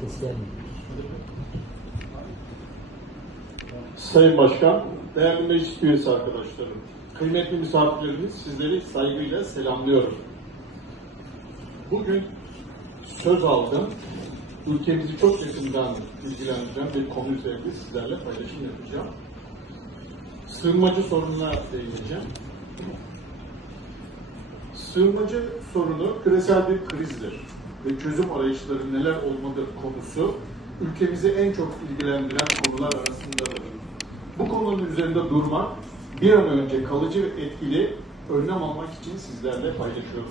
Sosyal Sayın Başkan, değerli meclis üyesi arkadaşlarım, kıymetli misafirlerimiz sizleri saygıyla selamlıyorum. Bugün söz aldım, ülkemizi çok yakından ilgilendiren bir konu üzerinde sizlerle paylaşım yapacağım. Sığınmacı sorununa değineceğim. Sığınmacı sorunu küresel bir krizdir ve çözüm arayışları neler olmalıdır konusu ülkemizi en çok ilgilendiren konular arasındadır. Bu konunun üzerinde durmak, bir an önce kalıcı ve etkili önlem almak için sizlerle paylaşıyoruz.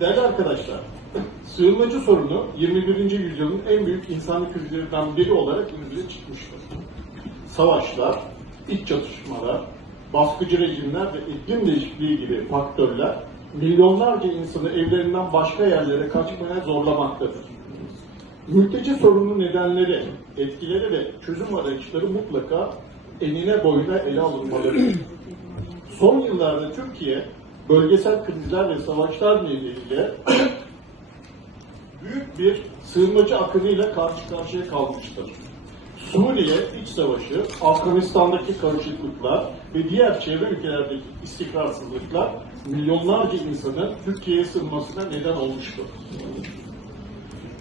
Değerli arkadaşlar, sığınmacı sorunu 21. yüzyılın en büyük insani krizlerinden biri olarak önümüze çıkmıştır. Savaşlar, iç çatışmalar, baskıcı rejimler ve iklim değişikliği gibi faktörler milyonlarca insanı evlerinden başka yerlere kaçmaya zorlamaktadır. Mülteci sorunu nedenleri, etkileri ve çözüm arayışları mutlaka enine boyuna ele alınmalıdır. Son yıllarda Türkiye bölgesel krizler ve savaşlar nedeniyle büyük bir sığınmacı akınıyla karşı karşıya kalmıştır. Suriye iç savaşı, Afganistan'daki karışıklıklar ve diğer çevre ülkelerdeki istikrarsızlıklar milyonlarca insanın Türkiye'ye sığınmasına neden olmuştur.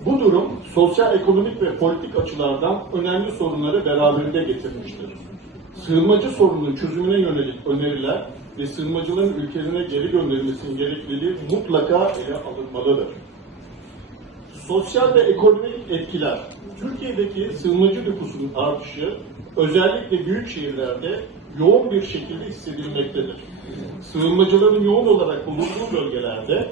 Bu durum sosyal, ekonomik ve politik açılardan önemli sorunları beraberinde getirmiştir. Sığınmacı sorunun çözümüne yönelik öneriler ve sığınmacıların ülkelerine geri gönderilmesinin gerekliliği mutlaka ele alınmalıdır. Sosyal ve ekonomik etkiler. Türkiye'deki sığınmacı nüfusunun artışı özellikle büyük şehirlerde yoğun bir şekilde hissedilmektedir. Sığınmacıların yoğun olarak bulunduğu bölgelerde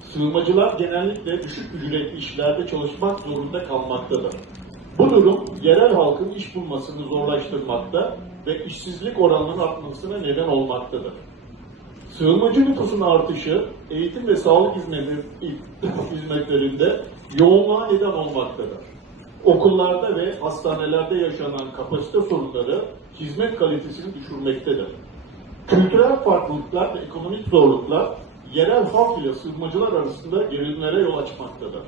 sığınmacılar genellikle düşük ücretli işlerde çalışmak zorunda kalmaktadır. Bu durum yerel halkın iş bulmasını zorlaştırmakta ve işsizlik oranının artmasına neden olmaktadır. Sığınmacı nüfusun artışı eğitim ve sağlık hizmetleri, hizmetlerinde yoğunluğa neden olmaktadır. Okullarda ve hastanelerde yaşanan kapasite sorunları hizmet kalitesini düşürmektedir. Kültürel farklılıklar ve ekonomik zorluklar yerel halk ile sığınmacılar arasında gerilimlere yol açmaktadır.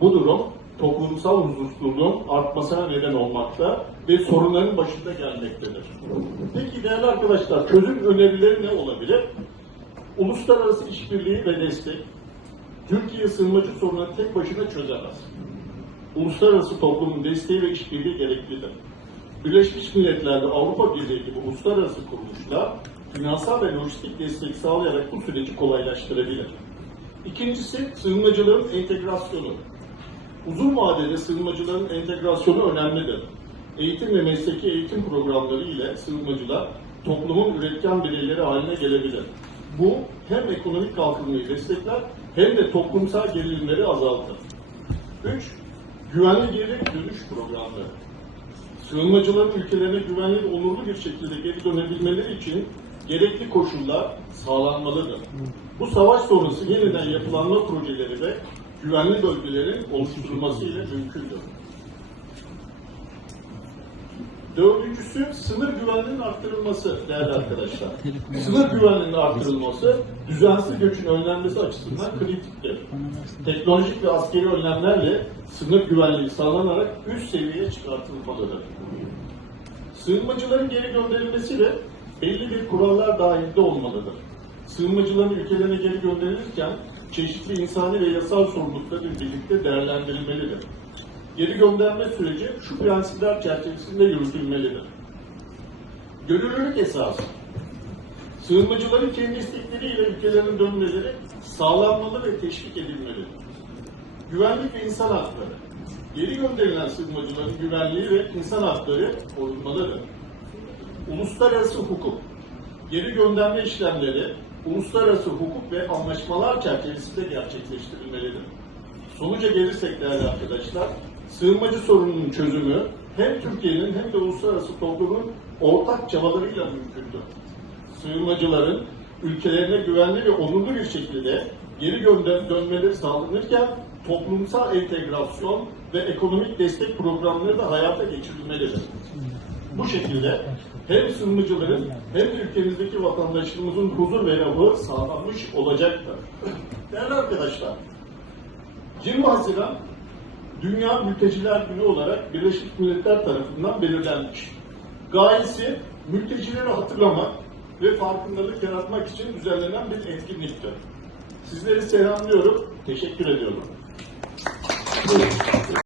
Bu durum toplumsal huzursuzluğun artmasına neden olmakta ve sorunların başında gelmektedir. Peki değerli arkadaşlar çözüm önerileri ne olabilir? Uluslararası işbirliği ve destek Türkiye sığınmacı sorununu tek başına çözemez. Uluslararası toplumun desteği ve işbirliği gereklidir. Birleşmiş Milletler'de Avrupa Birliği gibi uluslararası kuruluşlar finansal ve lojistik destek sağlayarak bu süreci kolaylaştırabilir. İkincisi sığınmacıların entegrasyonu. Uzun vadede sığınmacıların entegrasyonu önemlidir. Eğitim ve mesleki eğitim programları ile sığınmacılar toplumun üretken bireyleri haline gelebilir. Bu hem ekonomik kalkınmayı destekler hem de toplumsal gerilimleri azaltır. 3. Güvenli geri dönüş programları. Sığınmacıların ülkelerine güvenli ve onurlu bir şekilde geri dönebilmeleri için gerekli koşullar sağlanmalıdır. Bu savaş sonrası yeniden yapılanma projeleri ve güvenli bölgelerin oluşturulması ile mümkündür. Dördüncüsü sınır güvenliğinin arttırılması değerli arkadaşlar. Sınır güvenliğinin arttırılması düzensiz göçün önlenmesi açısından kritiktir. Teknolojik ve askeri önlemlerle sınır güvenliği sağlanarak üst seviyeye çıkartılmalıdır. Sığınmacıların geri gönderilmesi de belli bir kurallar dahilinde olmalıdır. Sığınmacıların ülkelerine geri gönderilirken çeşitli insani ve yasal sorumlulukların birlikte değerlendirilmelidir. Geri gönderme süreci şu prensipler çerçevesinde yürütülmelidir. Gönüllülük esası. Sığınmacıların kendi istekleriyle ülkelerine dönmeleri sağlanmalı ve teşvik edilmelidir. Güvenlik ve insan hakları. Geri gönderilen sığınmacıların güvenliği ve insan hakları korunmalıdır. Uluslararası hukuk. Geri gönderme işlemleri uluslararası hukuk ve anlaşmalar çerçevesinde gerçekleştirilmelidir. Sonuca gelirsek değerli arkadaşlar, sığınmacı sorununun çözümü hem Türkiye'nin hem de uluslararası toplumun ortak çabalarıyla mümkündür. Sığınmacıların ülkelerine güvenli ve onurlu bir şekilde geri dönmeleri sağlanırken toplumsal entegrasyon ve ekonomik destek programları da hayata geçirilmelidir. Bu şekilde hem sığınmacıların hem de ülkemizdeki vatandaşlarımızın huzur ve refahı sağlanmış olacaktır. Değerli arkadaşlar, 20 Haziran Dünya Mülteciler Günü olarak Birleşmiş Milletler tarafından belirlenmiş. Gayesi mültecileri hatırlamak ve farkındalık yaratmak için düzenlenen bir etkinliktir. Sizleri selamlıyorum, teşekkür ediyorum.